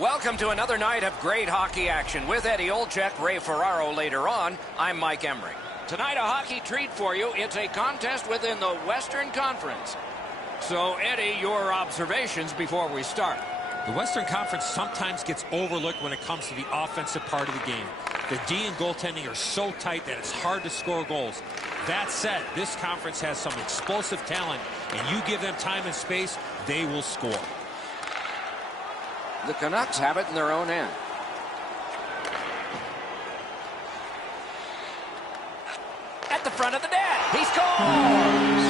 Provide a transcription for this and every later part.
Welcome to another night of great hockey action with Eddie Olczyk, Ray Ferraro later on. I'm Mike Emery. Tonight a hockey treat for you. It's a contest within the Western Conference. So, Eddie, your observations before we start. The Western Conference sometimes gets overlooked when it comes to the offensive part of the game. The D and goaltending are so tight that it's hard to score goals. That said, this conference has some explosive talent, and you give them time and space, they will score. The Canucks have it in their own end. At the front of the net, he scores!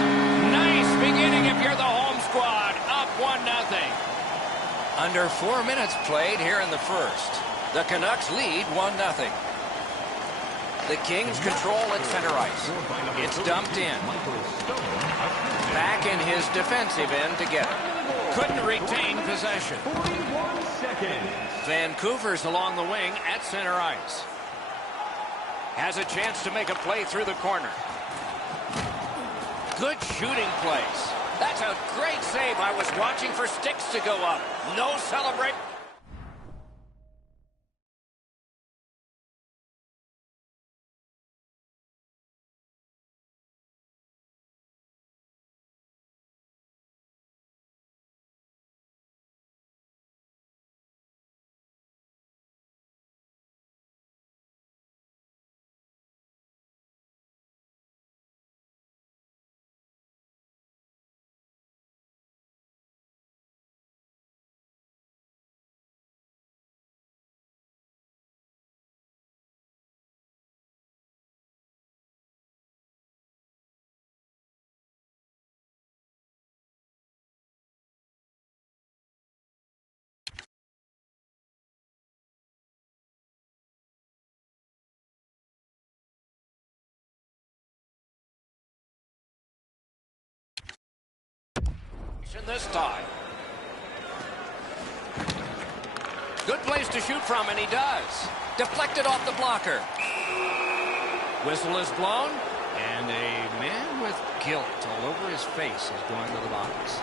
Nice beginning if you're the home squad. Up 1-0. Under 4 minutes played here in the first. The Canucks lead 1-0. The Kings control at center ice. It's dumped in. Back in his defensive end to get it. Couldn't retain possession. Vancouver's along the wing at center ice. Has a chance to make a play through the corner. Good shooting place. That's a great save. I was watching for sticks to go up. No celebrate. This time. Good place to shoot from, and he does. Deflected off the blocker. Whistle is blown, and a man with guilt all over his face is going to the box.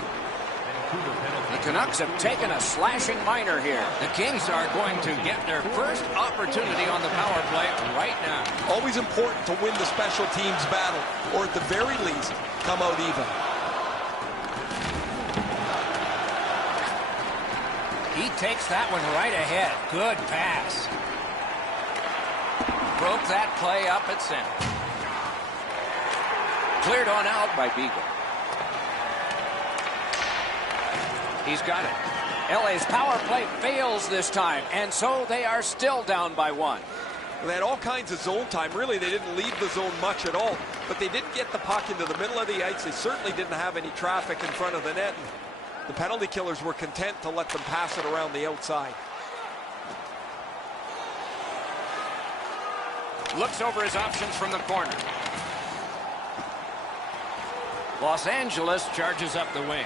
The Canucks have taken a slashing minor here. The Kings are going to get their first opportunity on the power play right now. Always important to win the special teams battle, or at the very least, come out even. He takes that one right ahead. Good pass. Broke that play up at center. Cleared on out by Beagle. He's got it. LA's power play fails this time, and so they are still down by 1. They had all kinds of zone time. Really, they didn't leave the zone much at all, but they didn't get the puck into the middle of the ice. They certainly didn't have any traffic in front of the net. The penalty killers were content to let them pass it around the outside. Looks over his options from the corner. Los Angeles charges up the wing.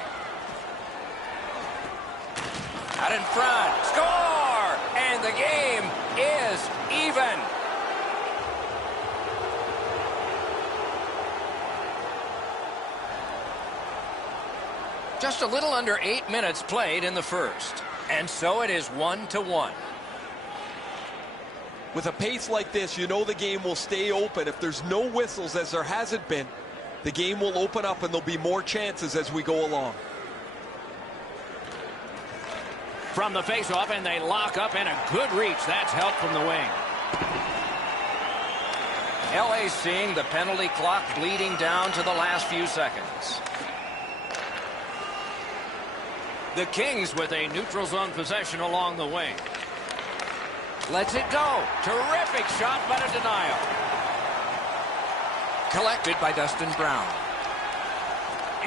Out in front. Score! And the game is even. Just a little under 8 minutes played in the first. And so it is 1-1. With a pace like this, you know the game will stay open. If there's no whistles, as there hasn't been, the game will open up and there'll be more chances as we go along. From the faceoff, and they lock up, and a good reach. That's help from the wing. LA seeing the penalty clock bleeding down to the last few seconds. The Kings with a neutral zone possession along the wing. Lets it go. Terrific shot, but a denial. Collected by Dustin Brown.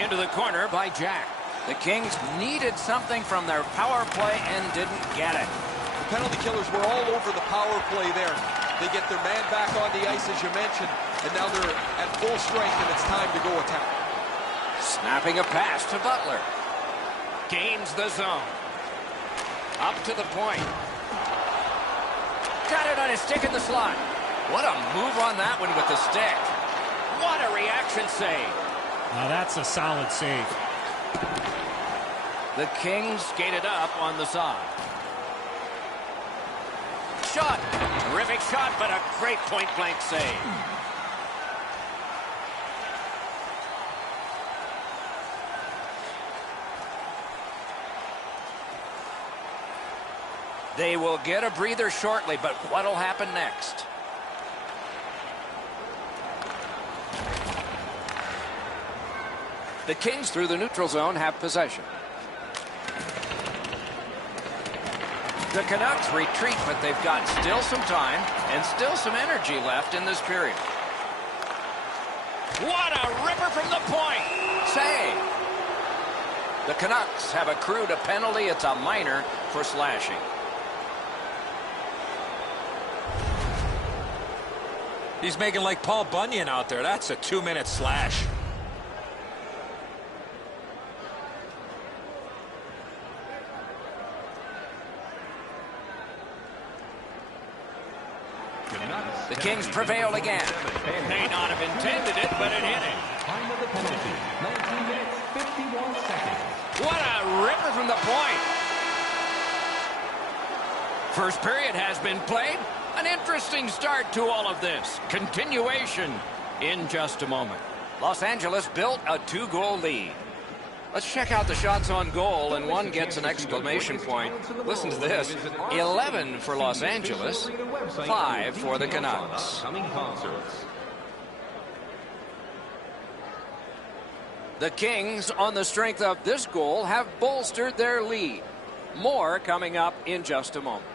Into the corner by Jack. The Kings needed something from their power play and didn't get it. The penalty killers were all over the power play there. They get their man back on the ice, as you mentioned, and now they're at full strength, and it's time to go attack. Snapping a pass to Butler. Gains the zone. Up to the point. Got it on his stick in the slot. What a move on that one with the stick. What a reaction save. Now that's a solid save. The Kings skated up on the side. shot. Terrific shot, but a great point-blank save. They will get a breather shortly, but what'll happen next? The Kings through the neutral zone have possession. The Canucks retreat, but they've got still some time and still some energy left in this period. What a ripper from the point! Save! The Canucks have accrued a penalty. It's a minor for slashing. He's making like Paul Bunyan out there. That's a 2-minute slash. The Kings prevail again. May not have intended it, but it hit him. Time of the penalty, 19 minutes, 51 seconds. What a ripper from the point. First period has been played. An interesting start to all of this. Continuation in just a moment. Los Angeles built a 2-goal lead. Let's check out the shots on goal, and one gets an exclamation point. Listen to this. 11 for Los Angeles, 5 for the Canucks. The Kings, on the strength of this goal, have bolstered their lead. More coming up in just a moment.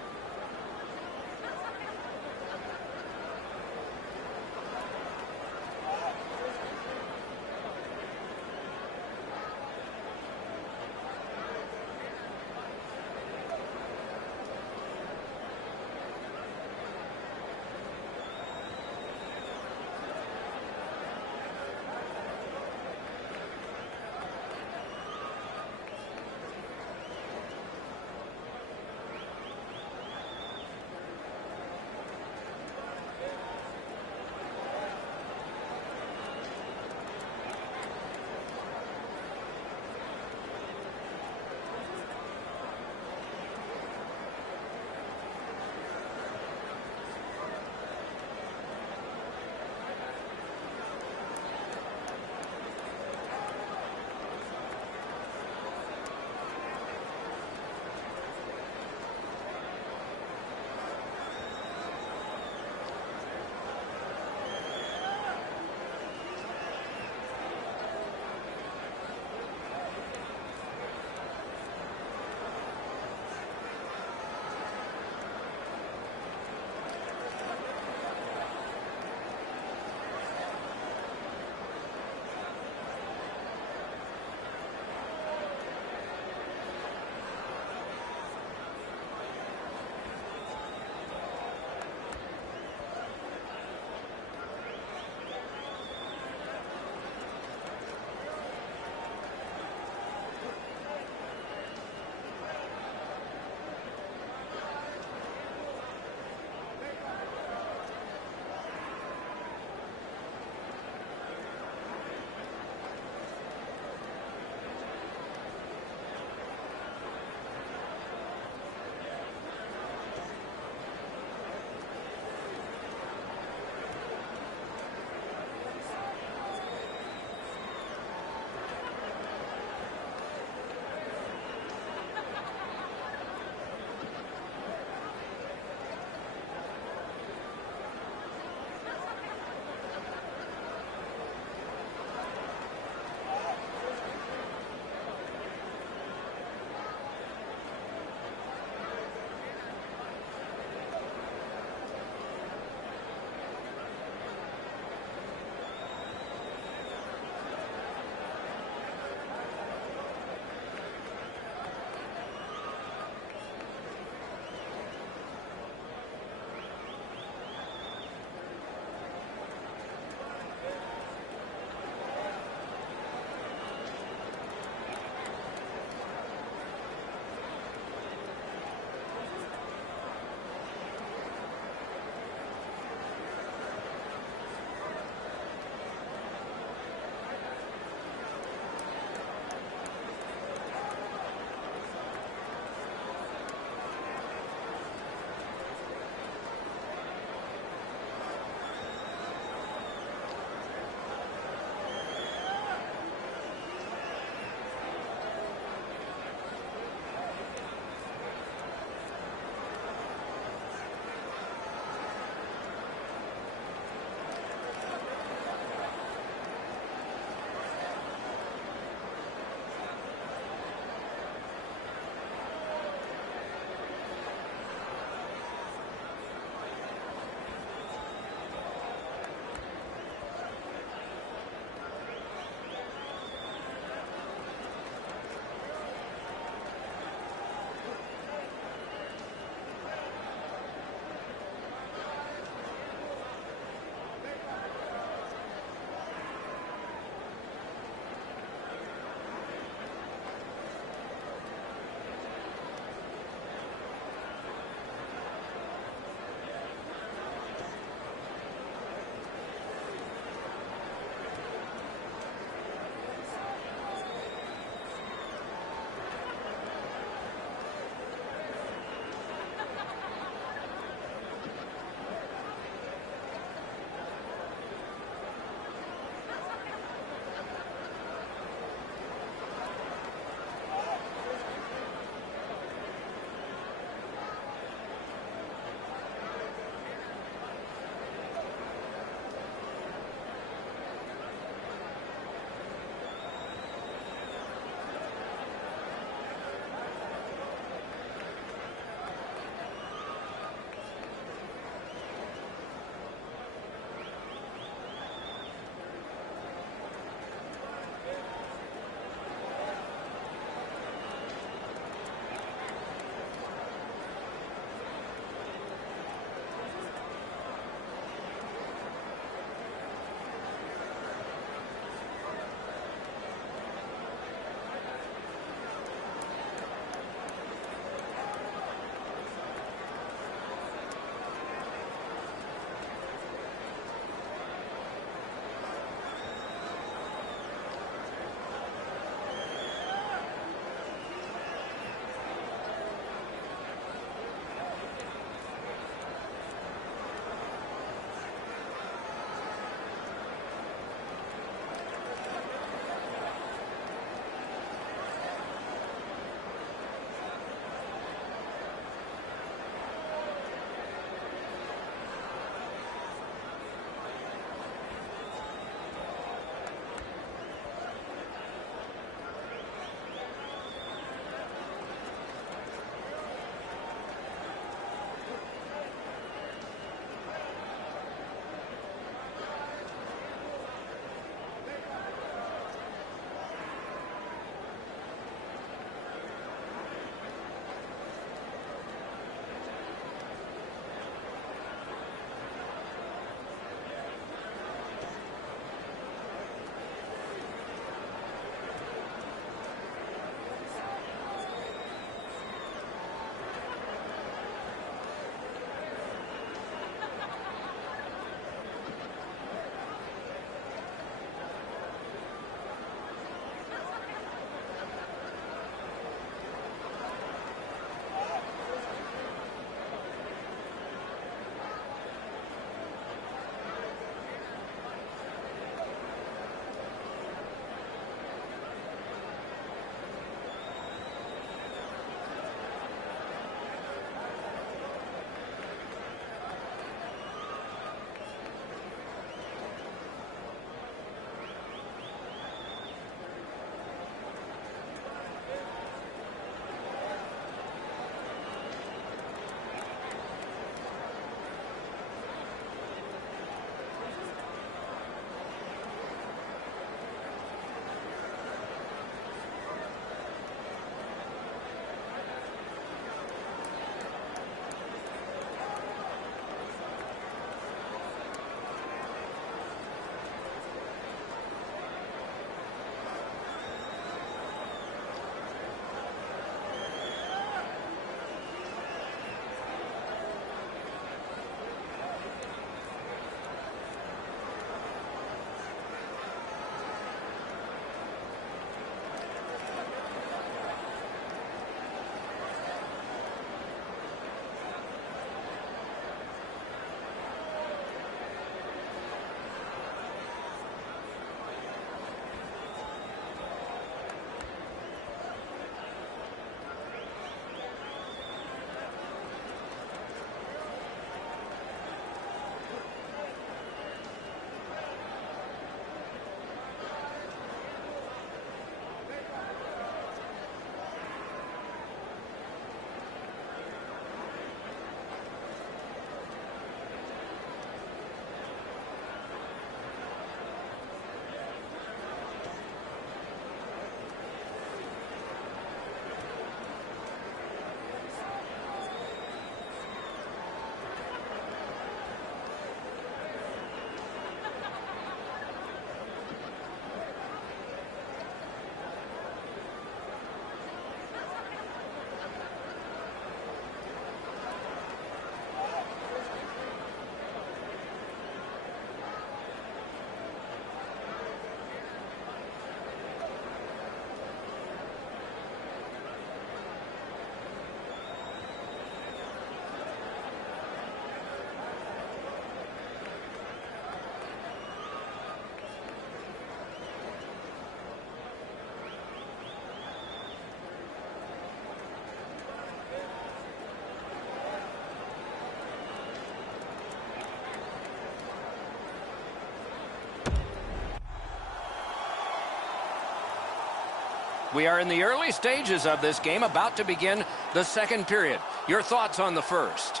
We are in the early stages of this game, about to begin the second period. Your thoughts on the first?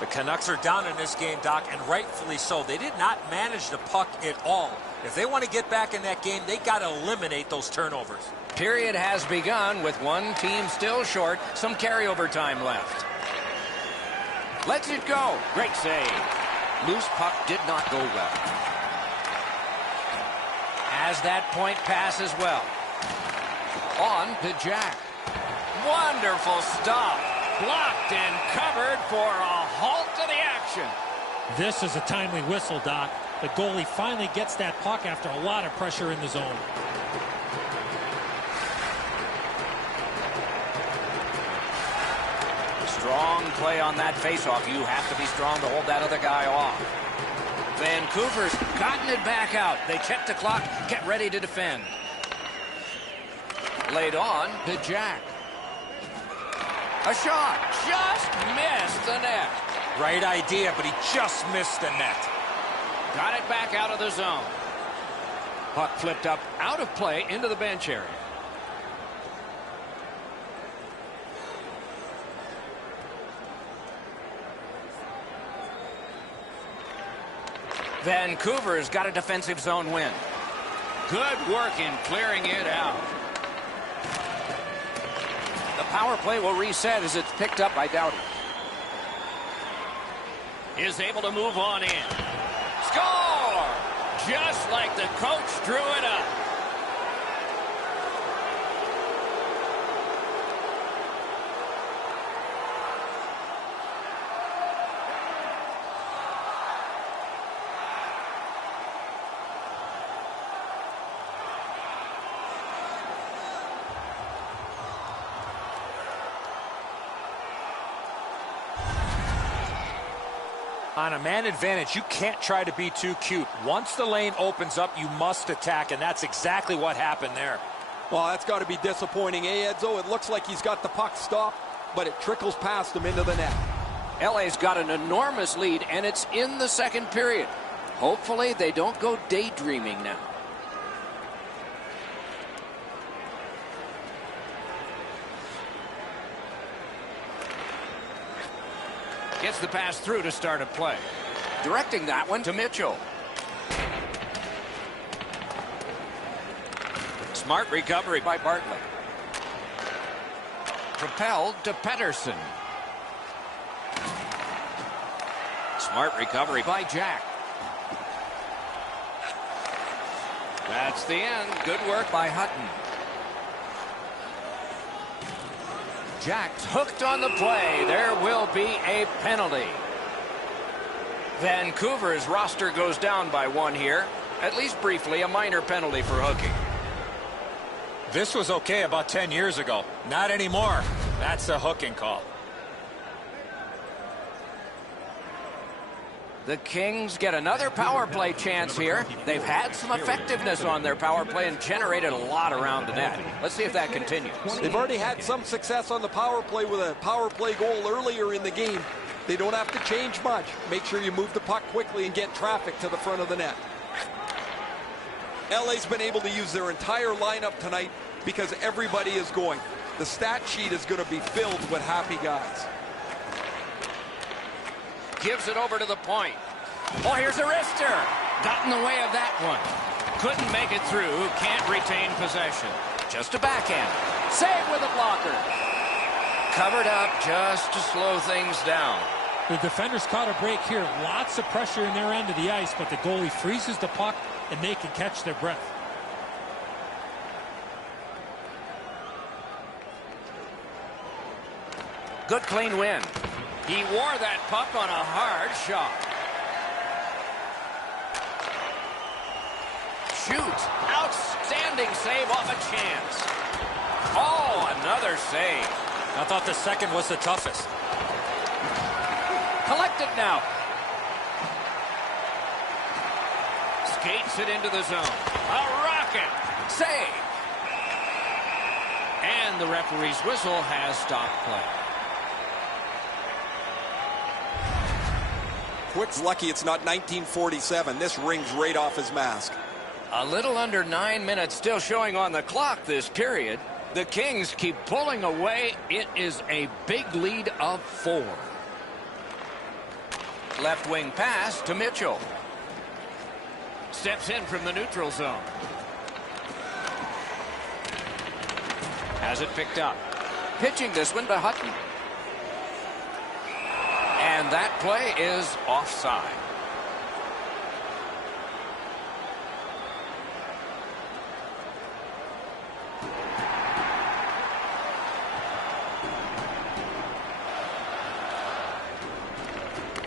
The Canucks are down in this game, Doc, and rightfully so. They did not manage the puck at all. If they want to get back in that game, they got to eliminate those turnovers. Period has begun with one team still short. Some carryover time left. Lets it go. Great save. Loose puck did not go well. As that point pass as well. On to Jack. Wonderful stop. Blocked and covered for a halt to the action. This is a timely whistle, Doc. The goalie finally gets that puck after a lot of pressure in the zone. Strong play on that faceoff. You have to be strong to hold that other guy off. Vancouver's gotten it back out. They check the clock, get ready to defend. Laid on to Jack. A shot. Just missed the net. Right idea, but he just missed the net. Got it back out of the zone. Puck flipped up out of play into the bench area. Vancouver's got a defensive zone win. Good work in clearing it out. The power play will reset as it's picked up by Doughty. Is able to move on in. Score! Just like the coach drew it up. On a man advantage, you can't try to be too cute. Once the lane opens up, you must attack, and that's exactly what happened there. Well, that's got to be disappointing, Edzo? It looks like he's got the puck stopped, but it trickles past him into the net. LA's got an enormous lead, and it's in the second period. Hopefully, they don't go daydreaming now. Gets the pass through to start a play. Directing that one to Mitchell. Smart recovery by Bartley. Propelled to Pettersson. Smart recovery by Jack. That's the end. Good work by Hutton. Jack's hooked on the play. There will be a penalty. Vancouver's roster goes down by one here. At least briefly, a minor penalty for hooking. This was okay about 10 years ago. Not anymore. That's a hooking call. The Kings get another power play chance here. They've had some effectiveness on their power play and generated a lot around the net. Let's see if that continues. They've already had some success on the power play with a power play goal earlier in the game. They don't have to change much. Make sure you move the puck quickly and get traffic to the front of the net. LA's been able to use their entire lineup tonight because everybody is going. The stat sheet is going to be filled with happy guys. Gives it over to the point. Oh, here's a wrister. Got in the way of that one. Couldn't make it through. Can't retain possession. Just a backhand. Save with a blocker. Covered up just to slow things down. The defenders caught a break here. Lots of pressure in their end of the ice, but the goalie freezes the puck and they can catch their breath. Good clean win. He wore that puck on a hard shot. Shoot. Outstanding save off a chance. Oh, another save. I thought the second was the toughest. Collected now. Skates it into the zone. A rocket. Save. And the referee's whistle has stopped play. Quick's lucky it's not 1947. This rings right off his mask. A little under 9 minutes still showing on the clock this period. The Kings keep pulling away. It is a big lead of 4. Left wing pass to Mitchell. Steps in from the neutral zone. Has it picked up. Pitching this one to Hutton. And that play is offside.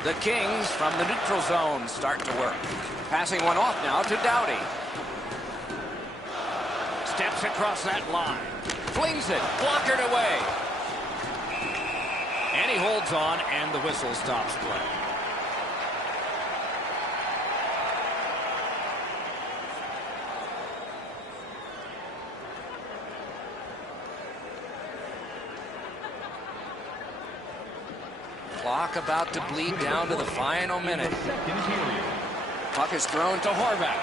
The Kings from the neutral zone start to work. Passing one off now to Doughty. Steps across that line. Flings it. Blockered away. And he holds on, and the whistle stops play. Clock about to bleed down to the final minute. Puck is thrown to Horvat.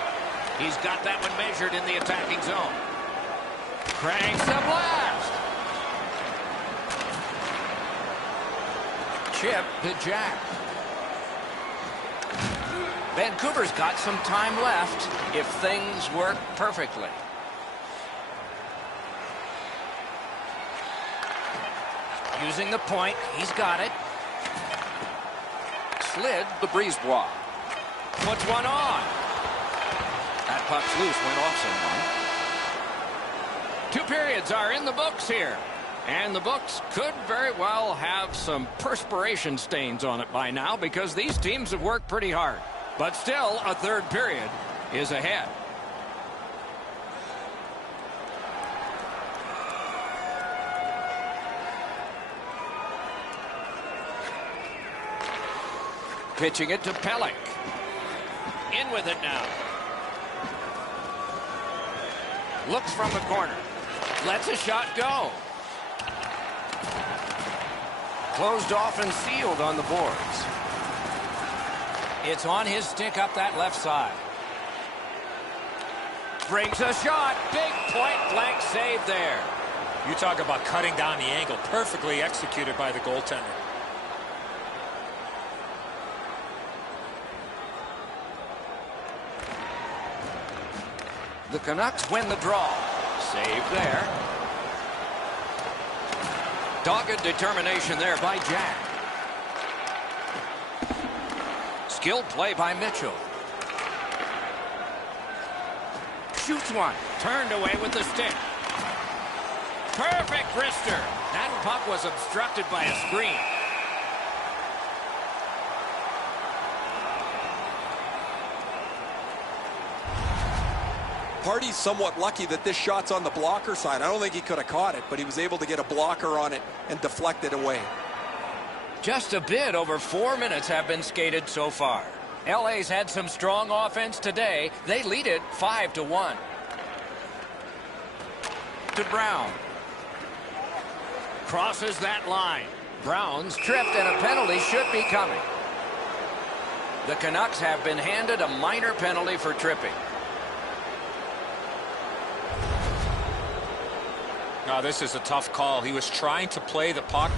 He's got that one measured in the attacking zone. Cranks a blast. Chip to Jack. Vancouver's got some time left if things work perfectly. Using the point, he's got it. Slid the Brisebois. Puts one on. That puck's loose, went off someone. 2 periods are in the books here. And the books could very well have some perspiration stains on it by now because these teams have worked pretty hard. But still, a 3rd period is ahead. Pitching it to Pelech. In with it now. Looks from the corner. Lets a shot go. Closed off and sealed on the boards. It's on his stick up that left side. Brings a shot. Big point blank save there. You talk about cutting down the angle. Perfectly executed by the goaltender. The Canucks win the draw. Save there. Dogged determination there by Jack. Skilled play by Mitchell. Shoots one. Turned away with the stick. Perfect wrister. That puck was obstructed by a screen. Hardy's somewhat lucky that this shot's on the blocker side. I don't think he could have caught it, but he was able to get a blocker on it and deflect it away. Just a bit over 4 minutes have been skated so far. LA's had some strong offense today. They lead it 5-1. To Brown. Crosses that line. Brown's tripped and a penalty should be coming. The Canucks have been handed a minor penalty for tripping. No, this is a tough call. He was trying to play the puck,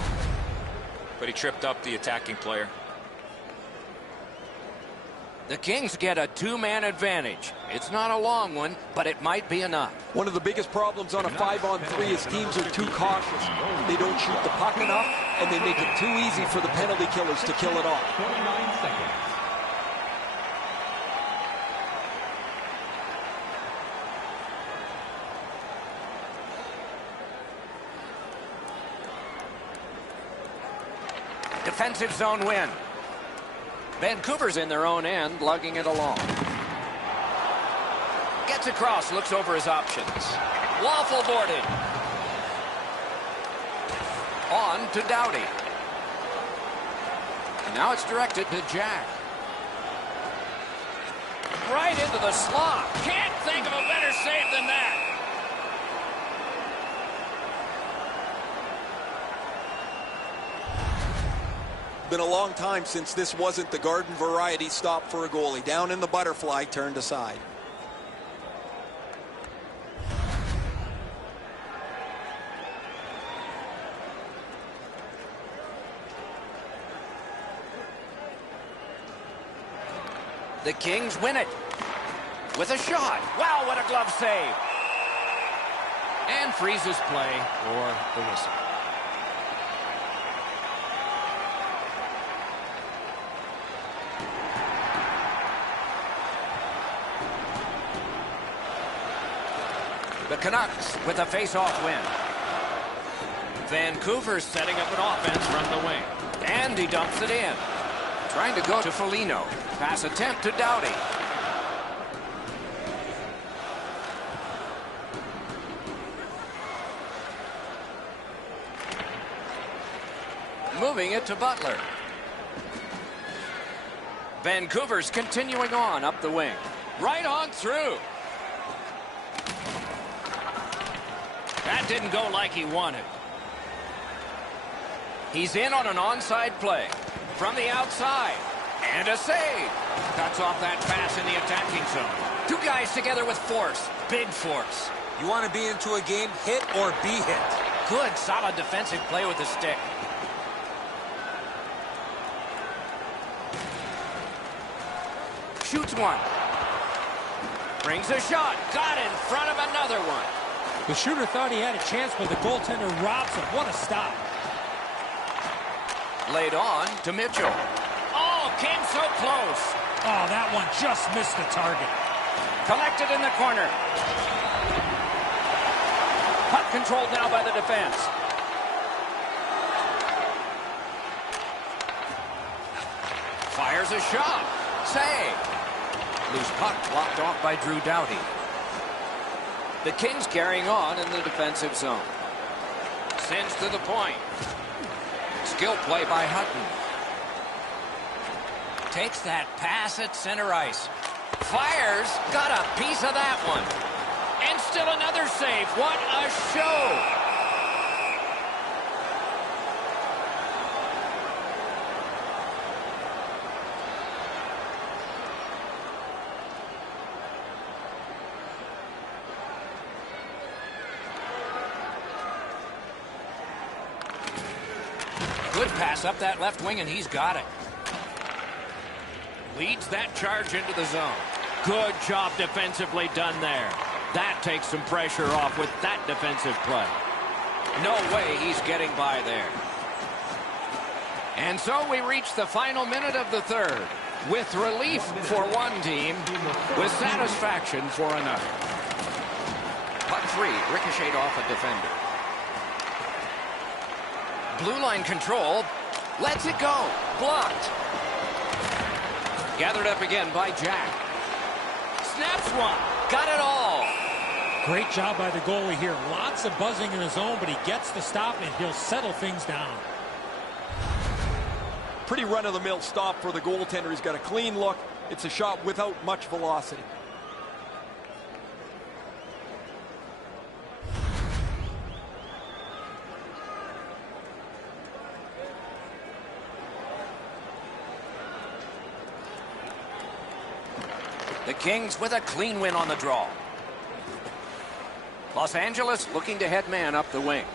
but he tripped up the attacking player. The Kings get a 2-man advantage. It's not a long one, but it might be enough. One of the biggest problems on a 5-on-3 is teams are too cautious. They don't shoot the puck enough, and they make it too easy for the penalty killers to kill it off. 29 seconds. Defensive zone win. Vancouver's in their own end, lugging it along. Gets across, looks over his options. Waffle boarded. On to Doughty. And now it's directed to Jack. Right into the slot. Can't think of a better save than that. Been a long time since this wasn't the garden variety stop for a goalie. Down in the butterfly, turned aside. The Kings win it with a shot. Wow, what a glove save. And freezes play for the whistle. The Canucks with a face-off win. Vancouver's setting up an offense from the wing. And he dumps it in. Trying to go to Foligno. Pass attempt to Doughty. Moving it to Butler. Vancouver's continuing on up the wing. Right on through. That didn't go like he wanted. He's in on an onside play. From the outside. And a save. Cuts off that pass in the attacking zone. Two guys together with force. Big force. You want to be into a game, hit or be hit. Good, solid defensive play with the stick. Shoots one. Brings a shot. Got in front of another one. The shooter thought he had a chance, but the goaltender robs him. What a stop. Laid on to Mitchell. Oh, came so close. Oh, that one just missed the target. Collected in the corner. Puck controlled now by the defense. Fires a shot. Save. Loose puck blocked off by Drew Doughty. The Kings carrying on in the defensive zone. Sends to the point. Skill play by Hutton. Takes that pass at center ice. Fires. Got a piece of that one. And still another save. What a show. Good pass up that left wing, and he's got it. Leads that charge into the zone. Good job defensively done there. That takes some pressure off with that defensive play. No way he's getting by there. And so we reach the final minute of the third, with relief for one team, with satisfaction for another. Puck free, ricocheted off a defender. Blue line control, lets it go, blocked. Gathered up again by Jack. Snaps one, got it all. Great job by the goalie here. Lots of buzzing in his zone, but he gets the stop and he'll settle things down. Pretty run-of-the-mill stop for the goaltender. He's got a clean look. It's a shot without much velocity. The Kings with a clean win on the draw. Los Angeles looking to head man up the wing.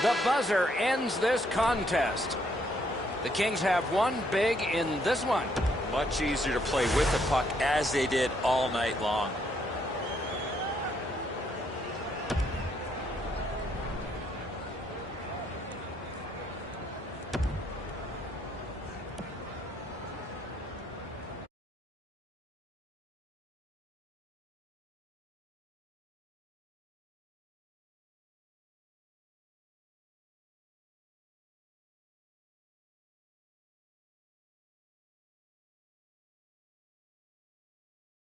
The buzzer ends this contest. The Kings have won big in this one. Much easier to play with the puck as they did all night long.